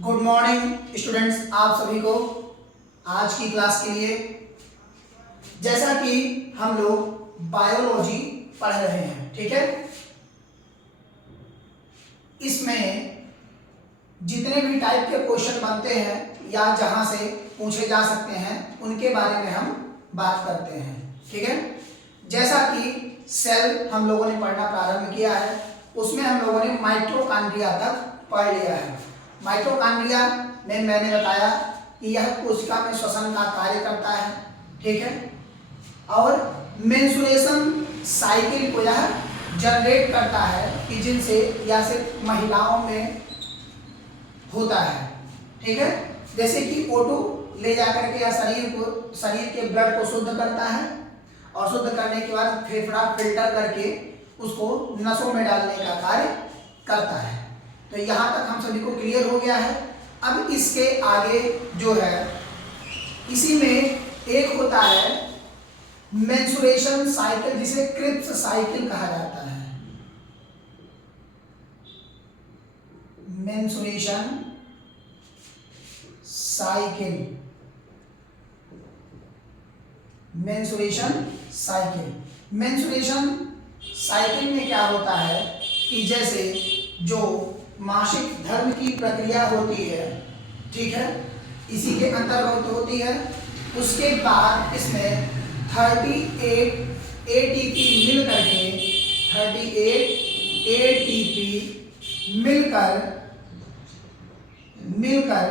Good morning students, आप सभी को आज की क्लास के लिए। जैसा कि हम लोग बायोलॉजी पढ़ रहे हैं, ठीक है। इसमें जितने भी टाइप के क्वेश्चन बनते हैं या जहां से पूछे जा सकते हैं उनके बारे में हम बात करते हैं, ठीक है। जैसा कि सेल हम लोगों ने पढ़ना प्रारंभ किया है, उसमें हम लोगों ने माइटोकॉन्ड्रिया तक पढ़ लिया है। माइटोकॉन्ड्रिया में मैंने बताया कि यह कोशिका में श्वसन का कार्य करता है, ठीक है। और मेंस्ट्रुएशन साइकिल को यह जनरेट करता है कि जिनसे या सिर्फ महिलाओं में होता है, ठीक है। जैसे कि O2 ले जाकर के या शरीर के ब्लड को शुद्ध करता है और शुद्ध करने के बाद फेफड़ा फिल्टर करके उसको नसों में डालने का कार्य करता है। तो यहाँ तक हम सभी को क्लियर हो गया है। अब इसके आगे जो है, इसी में एक होता है मेंस्ट्रुएशन साइकिल, जिसे क्रिप्स साइकिल कहा जाता है। Menstruation cycle, menstruation cycle, menstruation cycle में क्या होता है कि जैसे जो मासिक धर्म की प्रक्रिया होती है, ठीक है, इसी के अंतर्गत होती है। उसके बाद इसमें 38 ATP मिल करके 38 ATP मिलकर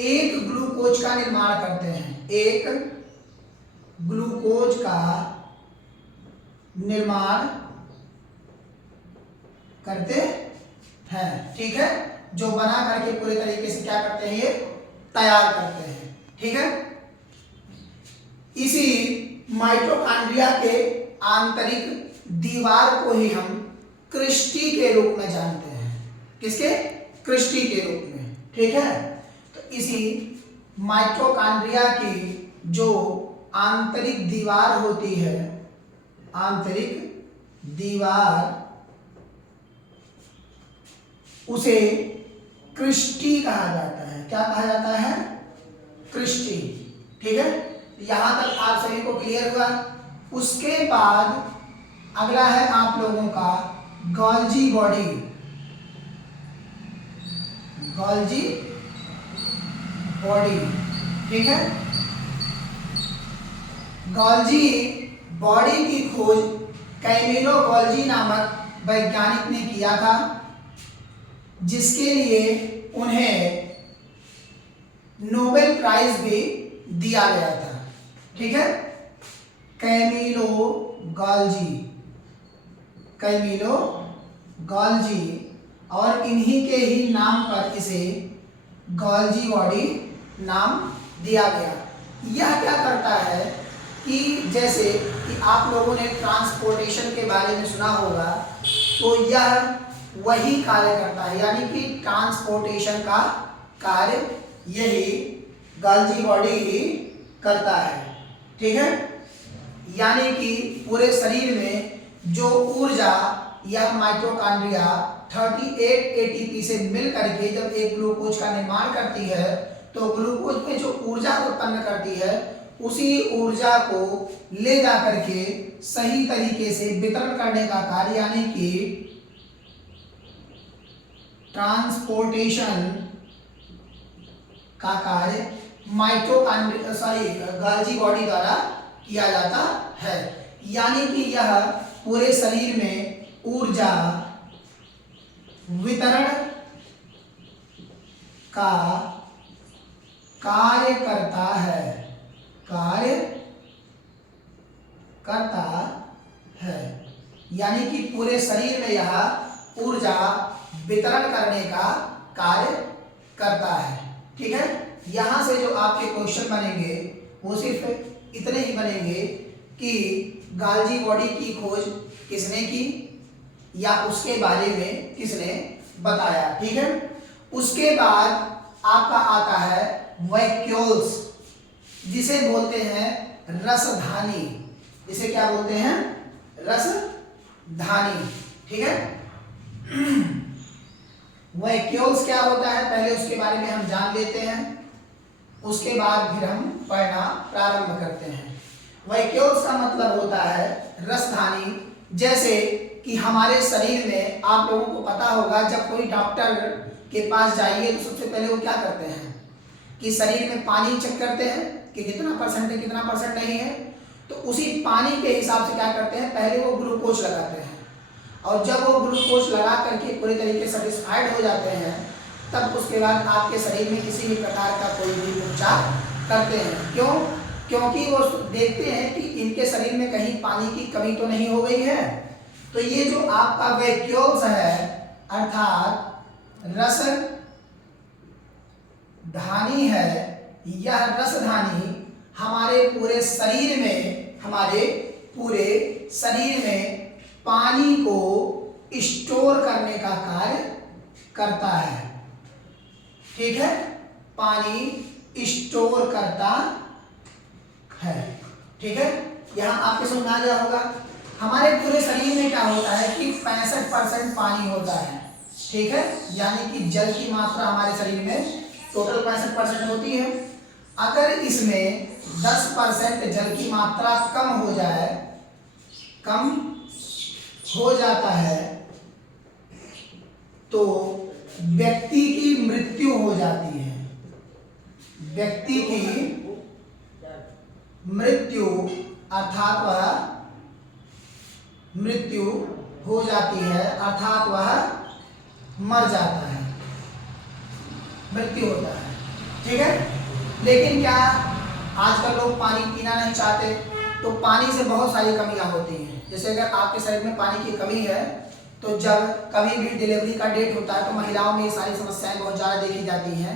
एक ग्लूकोज का निर्माण करते हैं, एक ग्लूकोज का निर्माण करते हैं, ठीक है। जो बना करके पूरे तरीके से क्या करते हैं, ये तैयार करते हैं, ठीक है। इसी माइटोकॉन्ड्रिया के आंतरिक दीवार को ही हम क्रिस्टी के रूप में जानते हैं। किसके? क्रिस्टी के रूप में, ठीक है। तो इसी माइटोकॉन्ड्रिया की जो आंतरिक दीवार होती है, आंतरिक दीवार, उसे क्रिस्टी कहा जाता है। क्या कहा जाता है? क्रिस्टी, ठीक है। यहां तक आप सभी को क्लियर हुआ। उसके बाद अगला है आप लोगों का गोल्जी बॉडी, गोल्जी बॉडी, ठीक है। गोल्जी बॉडी की खोज कैमिलो गोल्जी नामक वैज्ञानिक ने किया था, जिसके लिए उन्हें नोबेल प्राइज भी दिया गया था, ठीक है। कैमिलो गोल्जी, कैमिलो गोल्जी, और इन्हीं के ही नाम पर इसे गोल्जी बॉडी नाम दिया गया। यह क्या करता है कि जैसे कि आप लोगों ने ट्रांसपोर्टेशन के बारे में सुना होगा, तो यह वही कार्य करता है, यानी कि ट्रांसपोर्टेशन का कार्य यही गोल्जी बॉडी ही करता है, ठीक है। यानी कि पूरे शरीर में जो ऊर्जा या माइटोकॉन्ड्रिया 38 ATP से मिल करके जब एक ग्लूकोज का निर्माण करती है, तो ग्लूकोज में जो ऊर्जा उत्पन्न करती है, उसी ऊर्जा को ले जा करके सही तरीके से वितरण करने का कार्य, यानी कि ट्रांसपोर्टेशन का कार्य गोल्जी बॉडी द्वारा किया जाता है। यानी कि यह पूरे शरीर में ऊर्जा वितरण का कार्य करता है, कार्य करता है। यानी कि पूरे शरीर में यह ऊर्जा वितरण करने का कार्य करता है, ठीक है। यहां से जो आपके क्वेश्चन बनेंगे वो सिर्फ इतने ही बनेंगे कि गोल्जी बॉडी की खोज किसने की या उसके बारे में किसने बताया, ठीक है। उसके बाद आपका आता है वैक्यूल्स, जिसे बोलते हैं रसधानी। इसे क्या बोलते हैं? रसधानी, ठीक है। वैक्यूल्स क्या होता है पहले उसके बारे में हम जान लेते हैं, उसके बाद फिर हम पढ़ना प्रारंभ करते हैं। वैक्यूल्स का मतलब होता है रसधानी। जैसे कि हमारे शरीर में आप लोगों को पता होगा, जब कोई डॉक्टर के पास जाइए तो सबसे पहले वो क्या करते हैं कि शरीर में पानी चेक करते हैं कि कितना परसेंट है कितना परसेंट नहीं है। तो उसी पानी के हिसाब से क्या करते हैं, पहले वो ग्लूकोज लगाते हैं, और जब वो ग्लूकोज लगा करके पूरे तरीके से सेटिस्फाइड हो जाते हैं, तब उसके बाद आपके शरीर में किसी भी प्रकार का कोई भी उपचार करते हैं। क्यों? क्योंकि वो देखते हैं कि इनके शरीर में कहीं पानी की कमी तो नहीं हो गई है। तो ये जो आपका वैक्यूल्स है अर्थात रसधानी है, यह रसधानी हमारे पूरे शरीर में पानी को स्टोर करने का कार्य करता है। ठीक है, पानी स्टोर करता है। ठीक है, यहां आपके समझ आ गया होगा। हमारे पूरे शरीर में क्या होता है कि 65% पानी होता है। ठीक है, यानी कि जल की मात्रा हमारे शरीर में टोटल 65% होती है। अगर इसमें 10% जल की मात्रा कम हो जाता है तो व्यक्ति की मृत्यु हो जाती है। व्यक्ति की मृत्यु अर्थात वह मृत्यु हो जाती है, अर्थात वह मर जाता है, मृत्यु होता है। ठीक है, लेकिन क्या आजकल लोग पानी पीना नहीं चाहते, तो पानी से बहुत सारी कमियां होती हैं। जैसे अगर आपके शरीर में पानी की कमी है तो जब कभी भी डिलीवरी का डेट होता है तो महिलाओं में ये सारी समस्याएं बहुत ज़्यादा देखी जाती हैं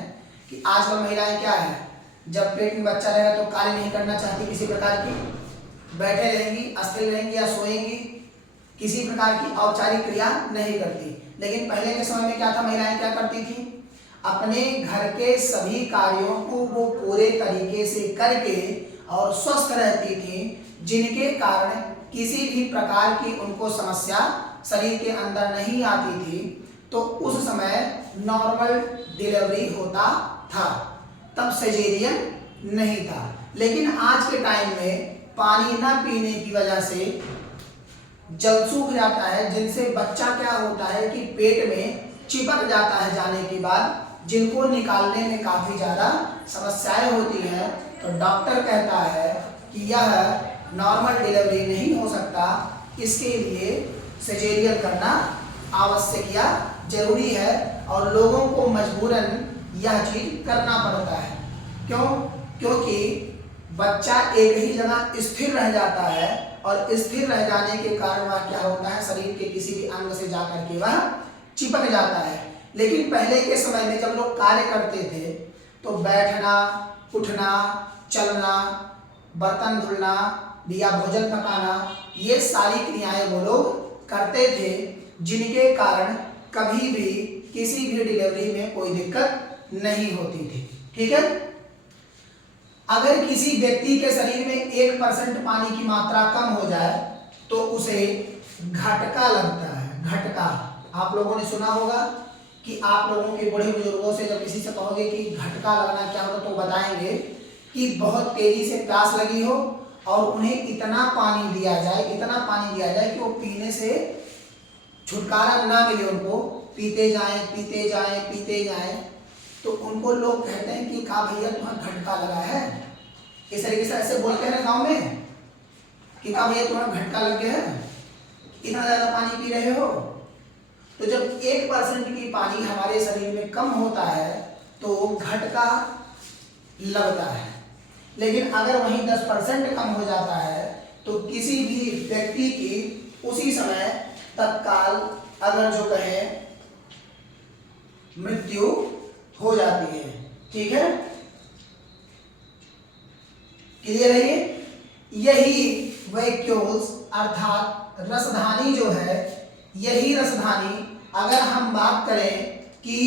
कि आजकल महिलाएं क्या है, जब पेट में बच्चा रहेगा तो कार्य नहीं करना चाहती किसी प्रकार की, बैठे रहेंगी, अस्थिर रहेंगी या सोएंगी, किसी प्रकार की औपचारिक क्रिया नहीं करती। लेकिन पहले के समय में क्या था, महिलाएं क्या करती थी, अपने घर के सभी कार्यों को वो पूरे तरीके से करके और स्वस्थ रहती थी, जिनके कारण किसी भी प्रकार की उनको समस्या शरीर के अंदर नहीं आती थी। तो उस समय नॉर्मल डिलीवरी होता था, तब सिजेरियन नहीं था। लेकिन आज के टाइम में पानी न पीने की वजह से जल सूख जाता है, जिनसे बच्चा क्या होता है कि पेट में चिपक जाता है जाने के बाद, जिनको निकालने में काफ़ी ज़्यादा समस्याएं होती हैं। तो डॉक्टर कहता है कि यह नॉर्मल डिलीवरी नहीं हो सकता, इसके लिए सिजेरियन करना आवश्यक या जरूरी है, और लोगों को मजबूरन यह चीज़ करना पड़ता है। क्यों? क्योंकि बच्चा एक ही जगह स्थिर रह जाता है, और स्थिर रह जाने के कारण वह क्या होता है, शरीर के किसी भी अंग से जाकर के वह चिपक जाता है। लेकिन पहले के समय में जब लोग कार्य करते थे तो बैठना, उठना, चलना, बर्तन धुलना या भोजन पकाना, ये सारी क्रियाएं वो लोग करते थे, जिनके कारण कभी भी किसी भी डिलीवरी में कोई दिक्कत नहीं होती थी। ठीक है, अगर किसी व्यक्ति के शरीर में 1% पानी की मात्रा कम हो जाए तो उसे घटका लगता है। घटका आप लोगों ने सुना होगा कि आप लोगों के बड़े बुजुर्गों से जब किसी से कहोगे कि घटका लगना क्या होता तो बताएंगे कि बहुत तेजी से प्यास लगी हो और उन्हें इतना पानी दिया जाए कि वो पीने से छुटकारा ना मिले, उनको पीते जाएं, तो उनको लोग कहते हैं कि का भैया तुम्हें घटका लगा है। इस तरीके से ऐसे बोलते हैं ना गाँव में कि का भैया तुम्हें घटका लग गया है, इतना ज़्यादा पानी पी रहे हो। तो जब 1% की पानी हमारे शरीर में कम होता है तो घटका लगता है। लेकिन अगर वहीं 10% कम हो जाता है तो किसी भी व्यक्ति की उसी समय तत्काल अगर जो कहे मृत्यु हो जाती है। ठीक है, क्लियर है ये? यही वैक्यूल्स अर्थात रसधानी जो है, यही रसधानी अगर हम बात करें कि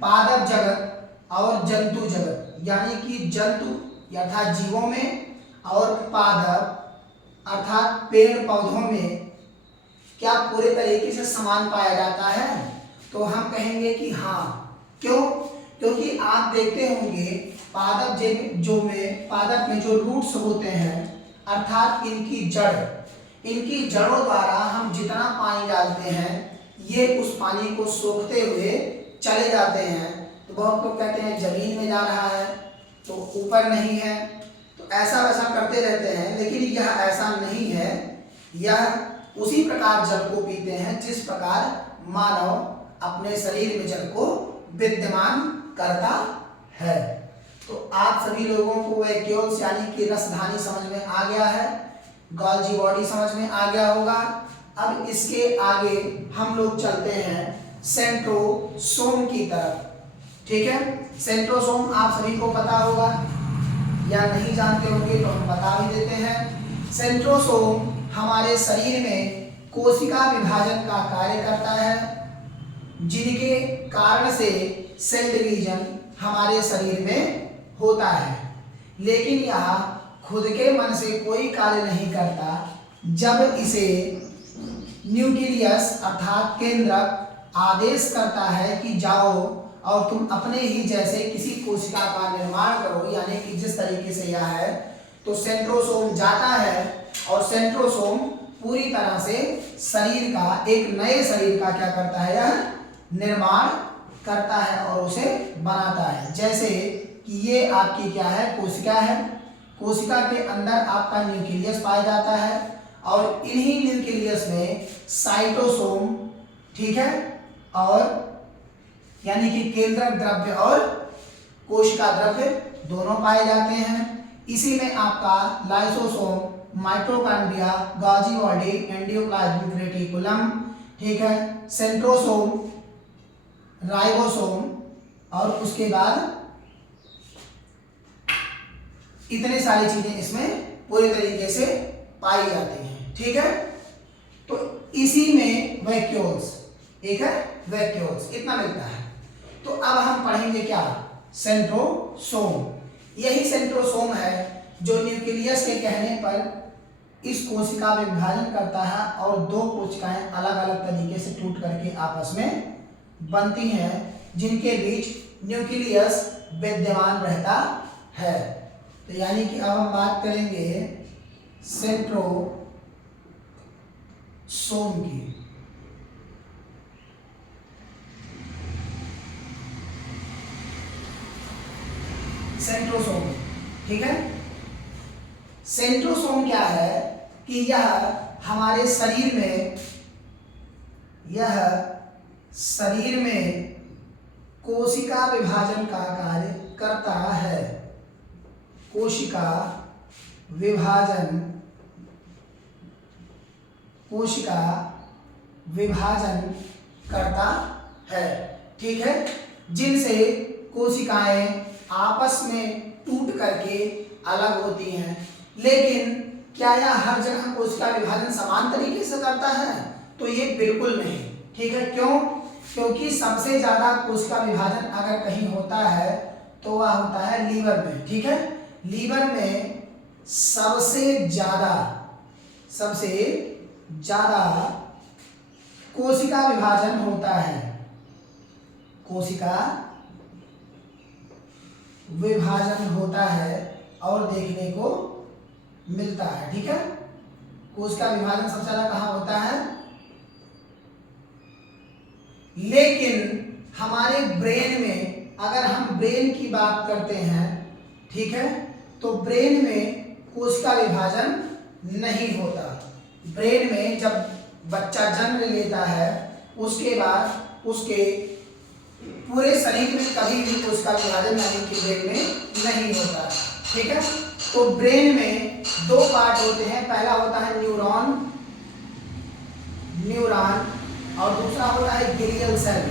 पादप जगत और जंतु जगत, यानी कि जंतु अर्थात जीवों में और पादप अर्थात पेड़ पौधों में क्या पूरे तरीके से समान पाया जाता है? तो हम कहेंगे कि हाँ। क्यों? क्योंकि आप देखते होंगे पादप में जो रूट्स होते हैं, अर्थात इनकी जड़ों द्वारा हम जितना पानी डालते हैं ये उस पानी को सोखते हुए चले जाते हैं। तो बहुत लोग कहते हैं जमीन में जा रहा है तो ऊपर नहीं है, तो ऐसा वैसा करते रहते हैं, लेकिन यह ऐसा नहीं है। यह उसी प्रकार जल को पीते हैं जिस प्रकार मानव अपने शरीर में जल को विद्यमान करता है। तो आप सभी लोगों को वैक्यूल्स यानी कि रसधानी समझ में आ गया है, गोल्जी बॉडी समझ में आ गया होगा। अब इसके आगे हम लोग चलते हैं सेंट्रोसोम की तरफ। ठीक है, सेंट्रोसोम आप सभी को पता होगा या नहीं जानते होंगे तो हम बता भी देते हैं। सेंट्रोसोम हमारे शरीर में कोशिका विभाजन का कार्य करता है, जिनके कारण से सेल डिवीजन हमारे शरीर में होता है। लेकिन यह खुद के मन से कोई कार्य नहीं करता। जब इसे न्यूक्लियस अर्थात केंद्रक आदेश करता है कि जाओ और तुम अपने ही जैसे किसी कोशिका का निर्माण करो, यानी कि जिस तरीके से यह है, तो सेंट्रोसोम जाता है और सेंट्रोसोम पूरी तरह से शरीर का, एक नए शरीर का क्या करता है, यह निर्माण करता है और उसे बनाता है। जैसे कि ये आपकी क्या है, कोशिका है। कोशिका के अंदर आपका न्यूक्लियस पाया जाता है और इन्हीं न्यूक्लियस में साइटोसोम, ठीक है, और यानी कि केंद्रक द्रव्य और कोशिका द्रव्य दोनों पाए जाते हैं। इसी में आपका lysosome, mitochondria, Golgi body, endoplasmic reticulum, ठीक है, सेंट्रोसोम, राइबोसोम और उसके बाद इतने सारी चीजें इसमें पूरी तरीके से पाई जाती हैं। ठीक है, तो इसी में वैक्यूल्स, एक है वैक्यूल्स, इतना मिलता है। तो अब हम पढ़ेंगे क्या, सेंट्रोसोम। यही सेंट्रोसोम है जो न्यूक्लियस के कहने पर इस कोशिका में विभाजन करता है और दो कोशिकाएं अलग अलग तरीके से टूट करके आपस में बनती हैं, जिनके बीच न्यूक्लियस विद्यमान रहता है। तो यानी कि अब हम बात करेंगे सेंट्रोसोम की। सेंट्रोसोम, ठीक है। सेंट्रोसोम क्या है कि यह हमारे शरीर में कोशिका विभाजन का कार्य करता है। कोशिका विभाजन करता है, ठीक है, जिनसे कोशिकाएं आपस में टूट करके अलग होती हैं। लेकिन क्या यह हर जगह कोशिका विभाजन समान तरीके से करता है? तो ये बिल्कुल नहीं, ठीक है। क्यों? क्योंकि सबसे ज्यादा कोशिका विभाजन अगर कहीं होता है तो वह होता है लीवर में, ठीक है। लीवर में सबसे ज्यादा कोशिका विभाजन होता है। कोशिका विभाजन होता है और देखने को मिलता है, ठीक है। कोशिका विभाजन सबसे ज्यादा कहाँ होता है? लेकिन हमारे ब्रेन में, अगर हम ब्रेन की बात करते हैं, ठीक है, तो ब्रेन में कोशिका विभाजन नहीं होता। ब्रेन में जब बच्चा जन्म लेता है उसके बाद उसके पूरे शरीर में कभी भी कोशिका विभाजन यानी कि ब्रेन में नहीं होता, ठीक है। तो ब्रेन में दो पार्ट होते हैं, पहला होता है न्यूरॉन और दूसरा होता है ग्लियल सेल,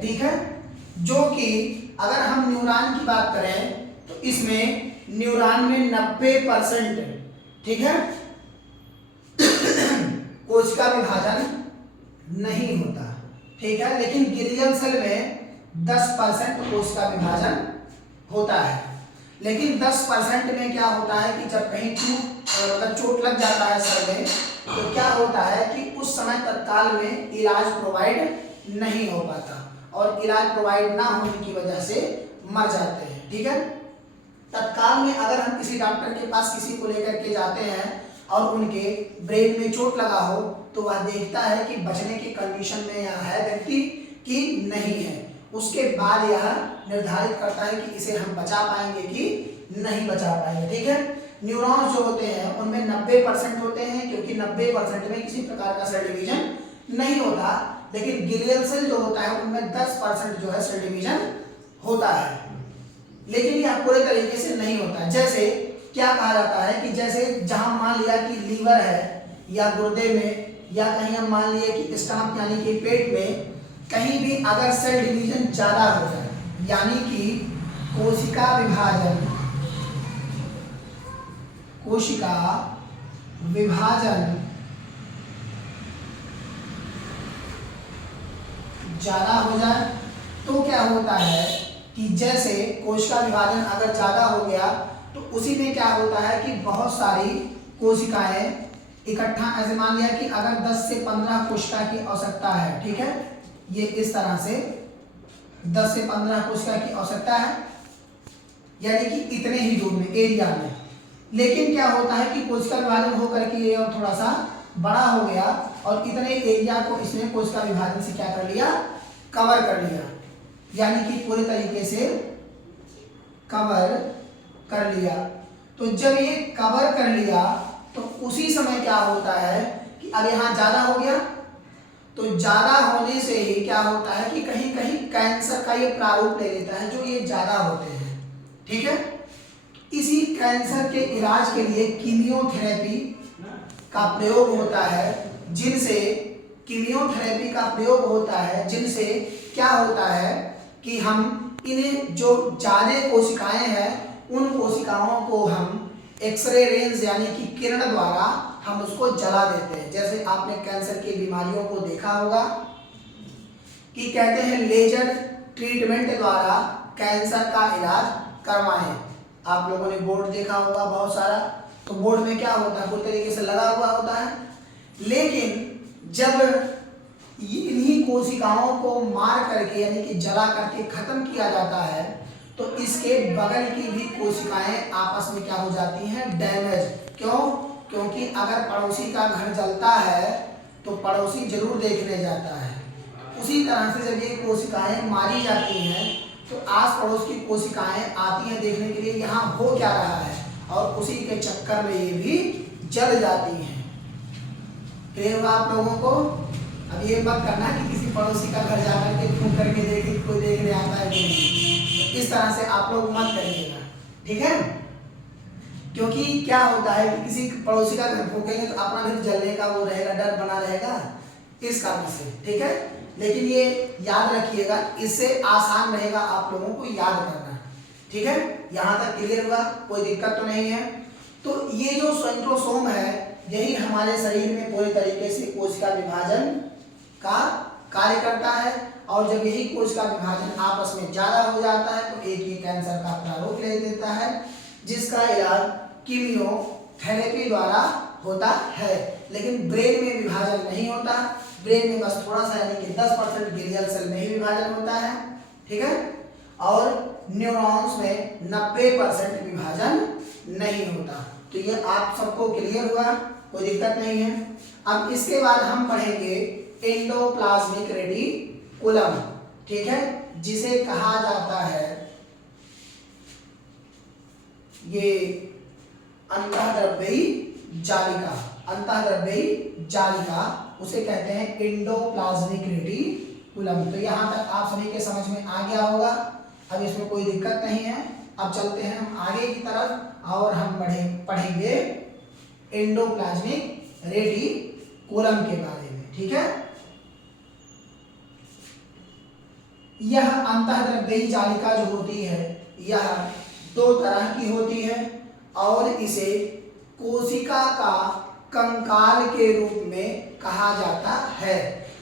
ठीक है। जो कि अगर हम न्यूरॉन की बात करें तो इसमें न्यूरॉन में 90%, ठीक है, कोशिका विभाजन नहीं होता, ठीक है। लेकिन ग्लियल सेल में 10% कोशिका विभाजन होता है। लेकिन 10% में क्या होता है कि जब कहीं मतलब चोट लग जाता है सर में, तो क्या होता है कि उस समय तत्काल में इलाज प्रोवाइड नहीं हो पाता और इलाज प्रोवाइड ना होने की वजह से मर जाते हैं। ठीक है, तत्काल में अगर हम किसी डॉक्टर के पास किसी को लेकर के जाते हैं और उनके ब्रेन में चोट लगा हो, तो वह देखता है कि बचने की कंडीशन में यह है व्यक्ति कि नहीं है। उसके बाद यह निर्धारित करता है कि इसे हम बचा पाएंगे कि नहीं बचा पाएंगे। ठीक है, न्यूरॉन्स जो होते हैं उनमें 90% होते हैं, क्योंकि 90% में किसी प्रकार का सेल डिवीजन नहीं होता, लेकिन ग्लियल सेल जो होता है उनमें 10% जो है सेल डिवीजन होता है, लेकिन यह पूरे तरीके से नहीं होता है। जैसे क्या कहा जाता है कि जैसे जहां मान लिया कि लीवर है या गुर्दे में या कहीं हम मान लिए कि स्टमक यानी कि पेट में कहीं भी अगर सेल डिवीजन ज्यादा हो जाए, यानी कि कोशिका विभाजन ज्यादा हो जाए, तो क्या होता है कि जैसे कोशिका विभाजन अगर ज्यादा हो गया तो उसी में क्या होता है कि बहुत सारी कोशिकाएं इकट्ठा, ऐसे मान लिया कि अगर 10 से 15 कोशिका की आवश्यकता है, ठीक है, ये इस तरह से 10 से 15 कोशिका की आवश्यकता है, यानी कि इतने ही दूर में एरिया में। लेकिन क्या होता है कि कोशिका विभाजन होकर के ये और थोड़ा सा बड़ा हो गया और इतने एरिया को इसने कोशिका विभाजन से क्या कर लिया, कवर कर लिया, यानी कि पूरे तरीके से कवर कर लिया। तो जब ये कवर कर लिया तो उसी समय क्या होता है कि अब यहाँ ज्यादा हो गया, तो ज्यादा होने से ही क्या होता है कि कहीं कहीं कैंसर का ये प्रारूप ले लेता है, जो ये ज्यादा होते हैं। ठीक है, इसी कैंसर के इलाज के लिए कीमियोथेरेपी का प्रयोग होता है, जिनसे क्या होता है कि हम इन्हें जो ज्यादा कोशिकाएं हैं उन कोशिकाओं को हम एक्सरे रेंज यानी कि किरण द्वारा हम उसको जला देते हैं। जैसे आपने कैंसर की बीमारियों को देखा होगा कि कहते हैं लेजर ट्रीटमेंट द्वारा कैंसर का इलाज करवाएं। आप लोगों ने बोर्ड देखा होगा बहुत सारा, तो बोर्ड में क्या होता है, पूरी तरीके से लगा हुआ होता है, लेकिन जब इन्हीं कोशिकाओं को मार करके यानी कि जला करके खत्म किया जाता है, तो इसके बगल की भी कोशिकाएं आपस में क्या हो जाती हैं, डैमेज। क्यों? क्योंकि अगर पड़ोसी का घर जलता है तो पड़ोसी जरूर देखने जाता है। उसी तरह से जब ये कोशिकाएं मारी जाती हैं तो आस पड़ोस की कोशिकाएं आती हैं देखने के लिए यहाँ हो क्या रहा है, और उसी के चक्कर में ये भी जल जाती हैं। क्लियर हुआ आप लोगों को? अब ये मत करना कि किसी पड़ोसी का घर जाकर के फूंक करके देखे कोई देखने आता है कि नहीं, इस तरह से आप लोग मत करिएगा। ठीक है, क्योंकि क्या होता है कि किसी पड़ोसी का घर फूकेंगे तो अपना घर जलने का वो रहेगा, डर बना रहेगा इस कारण से। ठीक है, लेकिन ये याद रखिएगा, इससे आसान रहेगा आप लोगों को याद करना। ठीक है, यहाँ तक क्लियर हुआ? कोई दिक्कत तो नहीं है? तो ये जो सेंट्रोसोम है यही हमारे शरीर में पूरे तरीके से कोशिका विभाजन का कार्य करता है, और जब यही कोशिका विभाजन आपस में ज्यादा हो जाता है तो एक ये कैंसर का प्रारूप ले देता है, जिसका इलाज कीमियोथेरेपी द्वारा होता है। लेकिन ब्रेन में विभाजन नहीं होता, ब्रेन में बस थोड़ा सा यानी कि 10% ग्लियल सेल में ही विभाजन होता है। ठीक है, और न्यूरॉन्स में 90% विभाजन नहीं होता। तो ये आप सबको क्लियर हुआ? कोई दिक्कत नहीं है? अब इसके बाद हम पढ़ेंगे एंडोप्लाज्मिक रेटिकुलम। ठीक है, जिसे कहा जाता है ये अंतःद्रव्यी जालिका, उसे कहते हैं एंडोप्लाज्मिक रेटिकुलम। तो यहाँ तक आप सभी के समझ में आ गया होगा, अब इसमें कोई दिक्कत नहीं है। अब चलते हैं हम आगे की तरफ और हम पढ़ेंगे एंडोप्लाज्मिक रेटिकुलम के बारे में। ठीक है, यह अंतःद्रव्यी जालिका जो होती है यह 2 तरह की होती है और इसे कोशिका का कंकाल के रूप में कहा जाता है।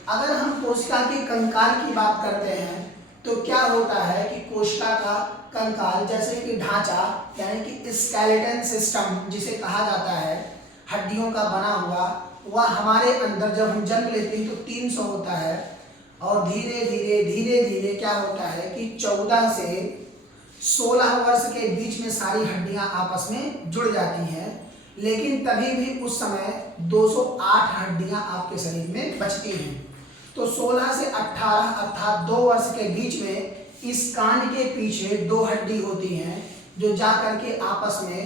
अगर हम कोशिका के कंकाल की बात करते हैं तो क्या होता है कि कोशिका का कंकाल जैसे कि ढांचा यानी कि स्केलेटन सिस्टम जिसे कहा जाता है हड्डियों का बना हुआ, वह हमारे अंदर जब हम जन्म लेते हैं तो 300 होता है और धीरे धीरे क्या होता है कि 14 से 16 वर्ष के बीच में सारी हड्डियां आपस में जुड़ जाती हैं, लेकिन तभी भी उस समय 208 हड्डियां आपके शरीर में बचती हैं। तो 16 से 18 अर्थात 2 वर्ष के बीच में इस कान के पीछे 2 हड्डी होती हैं जो जा करके आपस में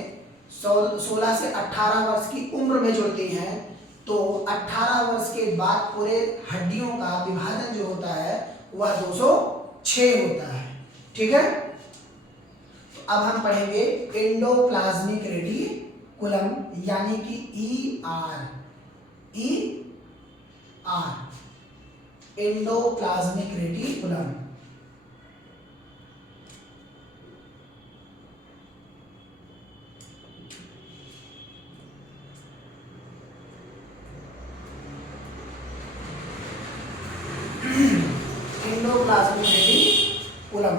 16 से 18 वर्ष की उम्र में जुड़ती हैं। तो 18 वर्ष के बाद पूरे हड्डियों का विभाजन जो होता है वह 206 होता है। ठीक है, तो अब हम पढ़ेंगे एंडोप्लाज्मिक रेटिकुलम यानी कि ER endoplasmic reticulum. Endoplasmic reticulum,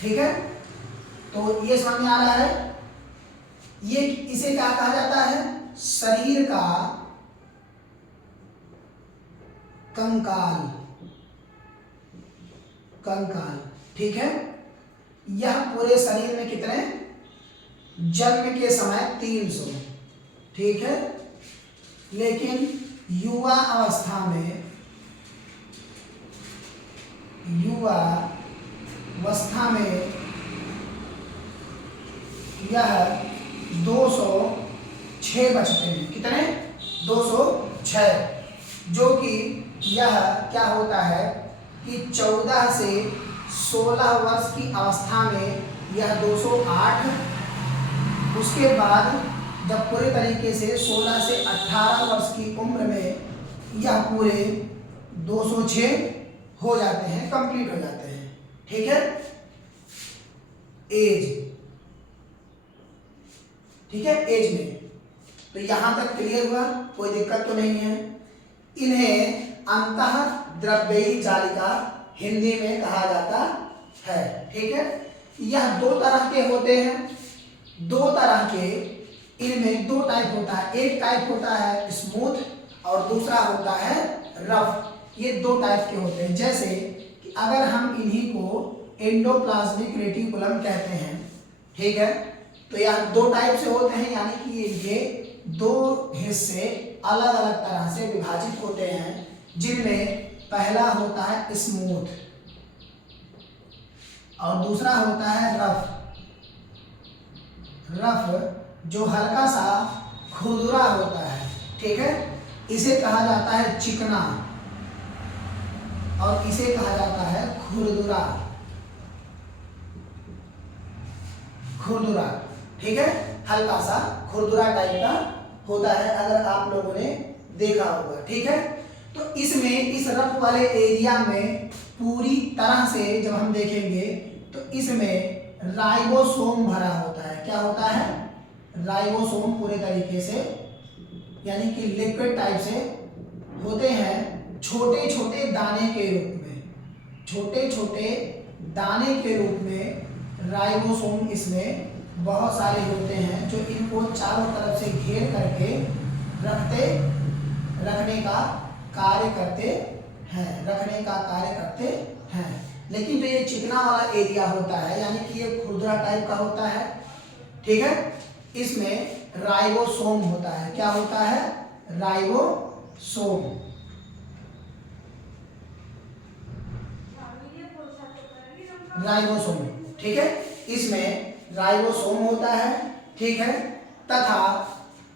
ठीक है, तो ये समझ में आ रहा है। ये इसे क्या कहा जाता है? शरीर का कंकाल, ठीक है। यह पूरे शरीर में कितने? जन्म के समय 300, ठीक है, लेकिन युवा अवस्था में यह 206 बचते हैं। कितने? 206, जो कि यह क्या होता है कि 14 से 16 वर्ष की अवस्था में यह 208, उसके बाद जब पूरे तरीके से 16 से 18 वर्ष की उम्र में यह पूरे 206 हो जाते हैं, कंप्लीट हो जाते हैं। ठीक है, एज, ठीक है, एज में तो यहां तक क्लियर हुआ, कोई दिक्कत तो नहीं है। इन्हें अंतःद्रव्यी जालिका हिंदी में कहा जाता है। ठीक है, यह 2 तरह के होते हैं, 2 तरह के, इनमें 2 टाइप होता है। एक टाइप होता है स्मूथ और दूसरा होता है रफ। ये 2 टाइप के होते हैं। जैसे कि अगर हम इन्हीं को एंडोप्लाज्मिक रेटिकुलम कहते हैं, ठीक है, तो यह 2 टाइप से होते हैं, यानी कि ये 2 हिस्से अलग अलग तरह से विभाजित होते हैं, जिनमें पहला होता है स्मूथ और दूसरा होता है रफ जो हल्का सा खुरदुरा होता है। ठीक है, इसे कहा जाता है चिकना और इसे कहा जाता है खुरदुरा। ठीक है, हल्का सा खुरदुरा टाइप का होता है, अगर आप लोगों ने देखा होगा। ठीक है, तो इसमें इस रफ वाले एरिया में पूरी तरह से जब हम देखेंगे तो इसमें राइबोसोम भरा होता है। क्या होता है? राइबोसोम पूरे तरीके से, यानी कि लिक्विड टाइप से होते हैं, छोटे छोटे दाने के रूप में, छोटे छोटे दाने के रूप में राइबोसोम इसमें बहुत सारे होते हैं, जो इनको चारों तरफ से घेर करके रखने का कार्य करते हैं। लेकिन जो ये चिकना वाला एरिया होता है, यानी कि ये खुरदुरा टाइप का होता है, ठीक है, इसमें राइबोसोम होता है। क्या होता है? राइबोसोम। ठीक है, इसमें राइबोसोम होता है। ठीक है, तथा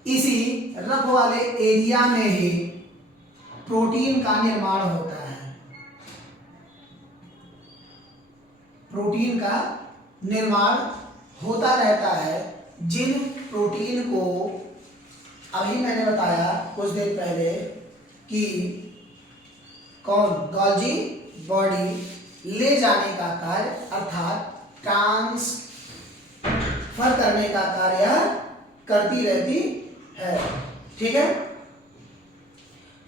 इसी रफ वाले एरिया में ही प्रोटीन का निर्माण होता है। प्रोटीन का निर्माण होता रहता है, जिन प्रोटीन को अभी मैंने बताया कुछ देर पहले कि गोल्जी बॉडी ले जाने का कार्य अर्थात ट्रांसफर करने का कार्य करती रहती है। ठीक है,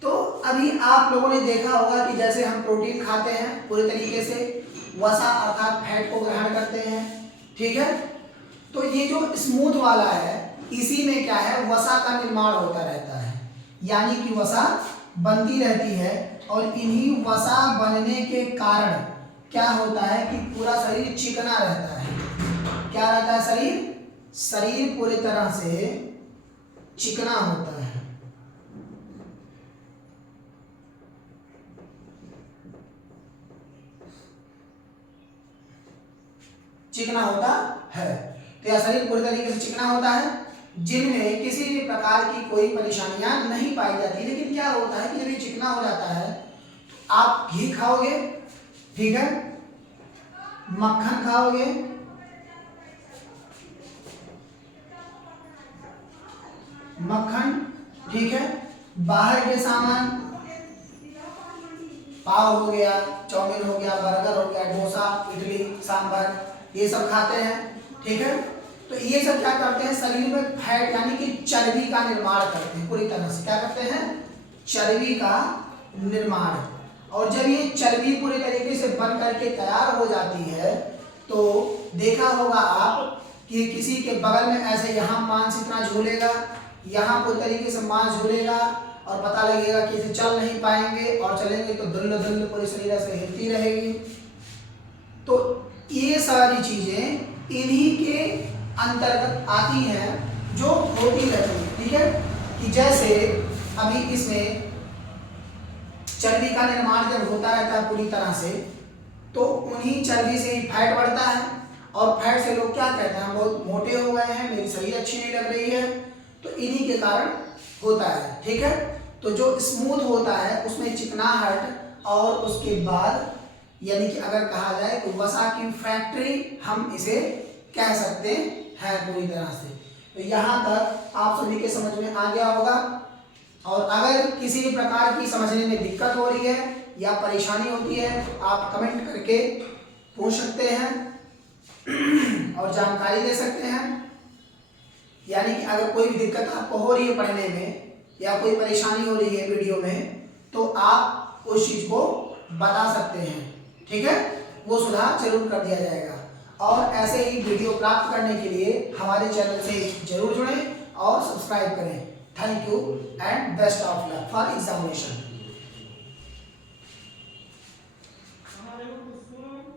तो अभी आप लोगों ने देखा होगा कि जैसे हम प्रोटीन खाते हैं पूरे तरीके से, वसा अर्थात फैट को ग्रहण करते हैं। ठीक है, तो ये जो स्मूथ वाला है इसी में क्या है, वसा का निर्माण होता रहता है, यानी कि वसा बनती रहती है और इन्हीं वसा बनने के कारण क्या होता है कि पूरा शरीर चिकना रहता है। क्या रहता है, शरीर पूरी तरह से चिकना होता है। चिकना होता है, तो यह शरीर पूरी तरीके से चिकना होता है, जिनमें किसी भी प्रकार की कोई परेशानियां नहीं पाई जाती। लेकिन क्या होता है कि जब ये चिकना हो जाता है तो आप घी खाओगे, ठीक है, मक्खन खाओगे, ठीक है, बाहर के सामान, पाव हो गया, चाउमीन हो गया, बर्गर हो गया, डोसा, इडली, सांभर, ये सब खाते हैं। ठीक है, तो ये सब क्या करते हैं, शरीर में फैट यानी कि चर्बी का निर्माण करते हैं। पूरी तरह से क्या करते हैं, चर्बी का निर्माण। और जब ये चर्बी पूरी तरीके से बन करके तैयार हो जाती है तो देखा होगा आप कि किसी के बगल में ऐसे यहाँ मांस इतना झूलेगा, यहाँ पूरी तरीके से मांस झूलेगा और पता लगेगा कि इसे चल नहीं पाएंगे, और चलेंगे तो दुल्ल दुल्ल पूरी शरीर से हिलती रहेगी। तो ये सारी चीजें इन्हीं के अंतर्गत आती हैं जो होती रहती है। ठीक है, कि जैसे अभी इसमें चर्बी का निर्माण जब होता रहता है पूरी तरह से, तो उन्हीं चर्बी से ही फैट बढ़ता है, और फैट से लोग क्या कहते हैं, बहुत मोटे हो गए हैं, मेरी शरीर अच्छी नहीं लग रही है, तो इन्हीं के कारण होता है। ठीक है, तो जो स्मूथ होता है उसमें चिकनाहट, और उसके बाद यानी कि अगर कहा जाए तो वसा की फैक्ट्री हम इसे कह सकते हैं पूरी तरह से। तो यहाँ तक आप सभी के समझ में आ गया होगा, और अगर किसी भी प्रकार की समझने में दिक्कत हो रही है या परेशानी होती है तो आप कमेंट करके पूछ सकते हैं और जानकारी दे सकते हैं। यानी कि अगर कोई भी दिक्कत आपको हो रही है पढ़ने में या कोई परेशानी हो रही है वीडियो में, तो आप उस चीज को बता सकते हैं। ठीक है, वो सुधार जरूर कर दिया जाएगा। और ऐसे ही वीडियो प्राप्त करने के लिए हमारे चैनल से जरूर जुड़ें और सब्सक्राइब करें। Thank you and best of luck for examination.